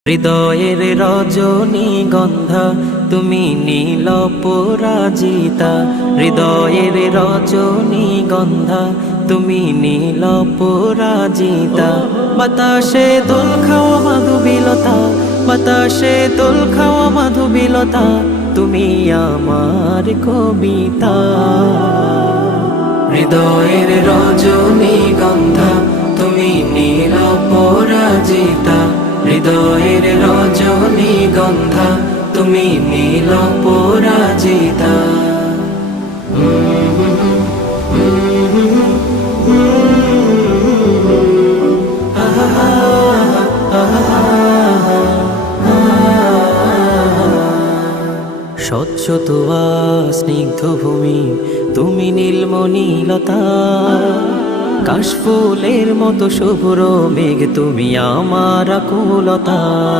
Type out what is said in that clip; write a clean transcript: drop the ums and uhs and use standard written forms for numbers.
হৃদয়ের রজনীগন্ধা তুমি নীল পরাজিতা, হৃদয়ের রজনীগন্ধা তুমি নীল পরাজিতা। বাতাসে দোল খাওয়া মাধুবিলতা, বাতাসে দোল খাওয়া মাধুবিলতা, তুমি আমার কবিতা। হৃদয়ের রজনীগন্ধা তুমি নীল পরাজিতা, হৃদয়ের রজনীগন্ধা তুমি নীল পরাজিতা। স্বচ্ছ তুয়া স্নিগ্ধ ভূমি তুমি নীলমণিলতা, কাশফুলের মতো শুভ্র মেঘ তুমি আমার আকুলতা।